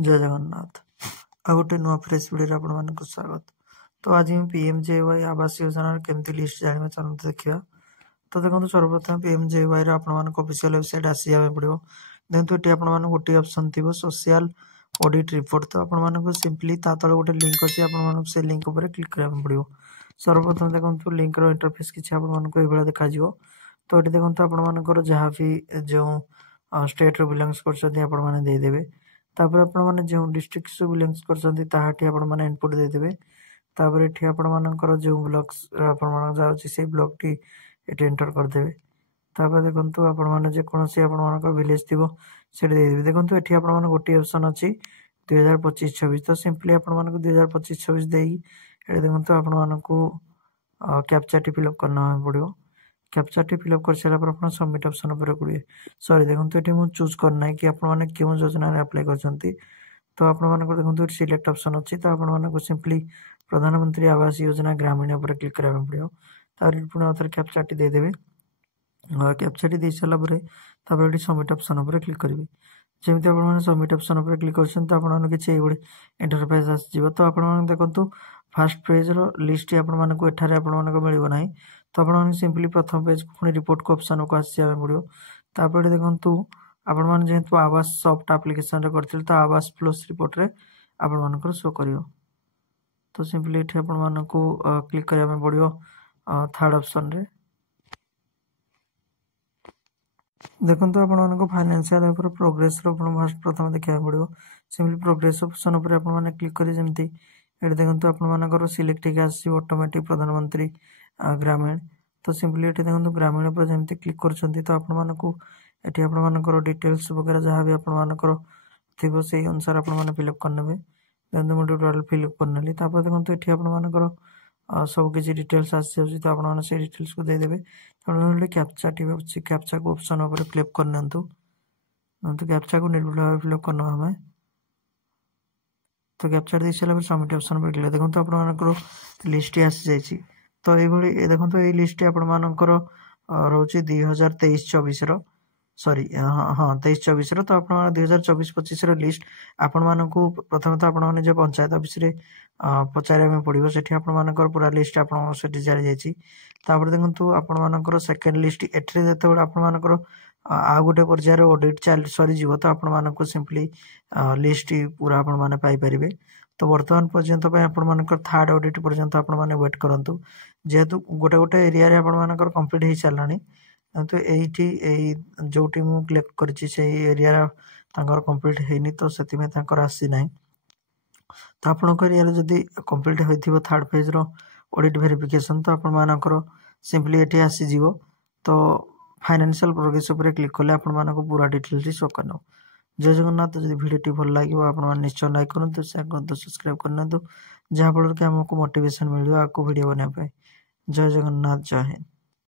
जय जगन्नाथ आ गोटे नुआ फ्रेश वीडियो आपण मानक स्वागत। तो आज हम पीएमजेवाई आवास योजना केमती लिस्ट जाना चलते देखा। तो देखो सर्वप्रथम पीएमजेवाई आपण मानक ऑफिशियल वेबसाइट आसी जावे पड़ो। देखो ये आपण मानक गोटे ऑप्शन थी सोशल ऑडिट रिपोर्ट। तो आपण मानक सिंपली ता तले गोटे लिंक अच्छी आपण मानक से लिंक ऊपर क्लिक करा पड़ो। सर्वप्रथम देखो लिंक रो इंटरफेस किसी आपण मानक एभला देखा जिवो। तो ये देखो आपण मानकर जहाँ भी जो स्टेट रो बिलोंग्स करछथि आपण माने दे देबे। तापर आपण माने जो डिस्ट्रिक्ट से बिलोंग्स करछथि ताहाटी आपण माने इनपुट दे देबे। तापर एठी आपण मानकर जो ब्लॉक्स आपण माने जाउछि से ब्लॉक टी एठी एंटर कर देबे। तापर देखंतु आपण माने जे कोनोसी आपण मानकर विलेज थिबो सेठी दे देबे। देखंतु एठी आपण माने गोटी ऑप्शन अछि 2025-26। तो सिंपली आपण मानक 2025-26 देई एठी देखंतु आपण मानकू कैप्चा टी फिल अप करना पड़ियो। कैप्चा टी फिल अप कर सारा पर अपन सबमिट ऑप्शन पर गुड़िए सॉरी देखंतु एठी मु चूज करना है कि आपण माने केउ योजना रे अप्लाई करछंती। तो आपण मानक देखंतु सिलेक्ट ऑप्शन अछि। तो आपण मानक सिंपली प्रधानमंत्री आवास योजना ग्रामीण पर क्लिक करबा पड़ियो। तार पुना अथर कैप्चा टी दे देबे। कैप्चा टी दे साला परे तापर एठी सबमिट ऑप्शन पर क्लिक करबे। जेमिति आपण माने सबमिट ऑप्शन पर क्लिक करछन तो आपण माने किछि एबडी इंटरफेस आस जिवो। तो आपण माने देखंतु फर्स्ट पेज रो लिस्ट आपण मानक एठारे आपण मानक मिलिबो नाही। तो आपण सिंपली प्रथम पेज को पुणी रिपोर्ट को ऑप्शन को आसी जावे पड़ियो। तापर देखंतु आपण माने जेहेतु आवास सॉफ्ट एप्लीकेशन रे करथिल तो आवास प्लस रिपोर्ट रे आपण मानकर शो करियो। तो सिंपली एठी आपण मानकू क्लिक करबा पड़ियो थर्ड ऑप्शन रे। देखंतु आपण मानकू फाइनेंशियल ऊपर प्रोग्रेस रो आपण फर्स्ट प्रथम देखा पड़ियो। सिंपली प्रोग्रेस ऑप्शन ऊपर आपण माने क्लिक करी जेमती एठी देखंतु आपण मानकर सिलेक्ट के आसी ऑटोमेटिक प्रधानमंत्री ग्रामीण। तो सिंपली एठी देखंतु ग्रामीण पर जेमती क्लिक करछंती तो आपण मानकू एठी आपण मानकर डिटेल्स वगैरह जहां भी आपण मानकर थिबो सेही अनुसार आपण माने फिल अप करनेबे। देखंतु मो टोटल फिल अप करनेली। तापर देखंतु एठी आपण मानकर सब किछि डिटेल्स आसी जाउछि। तो आपण माने से डिटेल्स को दे देबे। आपण कैप्चा टी अछि कैप्चा को ऑप्शन ऊपर क्लिक करनंतु तो कैप्चा को निर्भुल फिल अप करनो हमें। तो कैप्चा दे साला पर सबमिट ऑप्शन पर क्लिक देखंतु आपण मानकर लिस्ट आसी जाइछि। तो ये भली देखंतु ए लिस्ट आपण मानकर रहउछि 2023-24 रो सॉरी हाँ 23-24 रो। तो आपण 2024-25 रो लिस्ट आपण मानकू प्रथम तो आपण माने जे पंचायत ऑफिस रे पचारे में पड़िबो सेठी आपण मानकर पूरा लिस्ट आपण सेठी जारी जाइछि। तापर देखंतु आपण मानकर सेकंड लिस्ट एठरे जते बड आपण मानकर आ गोटे पर्यायर ऑडिट चल सरी जीवो। तो आपण मानकू सिंपली लिस्ट पूरा आपण माने पाई परिबे। तो वर्तमान पर्यंत आपण मानकर थर्ड ऑडिट पर्यंत आपण माने वेट करंतु जेहेतु गोटे गोटे एरिया रे आपण मानकर कंप्लीट हे चलानी। तो एठी एई जोटी मु क्लिक करछि से एरिया तांकर कंप्लीट हेनी तो सेति में तांकर आसी नाही। तो आपण को एरिया रे जदी कंप्लीट होइथिबो थर्ड पेज रो ऑडिट वेरिफिकेशन तो आपण मानकर सिंपली एठी आसी जीवो। तो फाइनेंशियल प्रोग्रेस ऊपर क्लिक करले आपण मानको पूरा डिटेल शो करनो। जय जगन्नाथ। जदि वीडियो टी भल लागिवो आपण मान निश्चय लाइक करंतु शेयर करंतु सब्सक्राइब करनंतु जहां फल के हमको मोटिवेशन मिलियो आको वीडियो बना पाए। जय जगन्नाथ जय हिंद।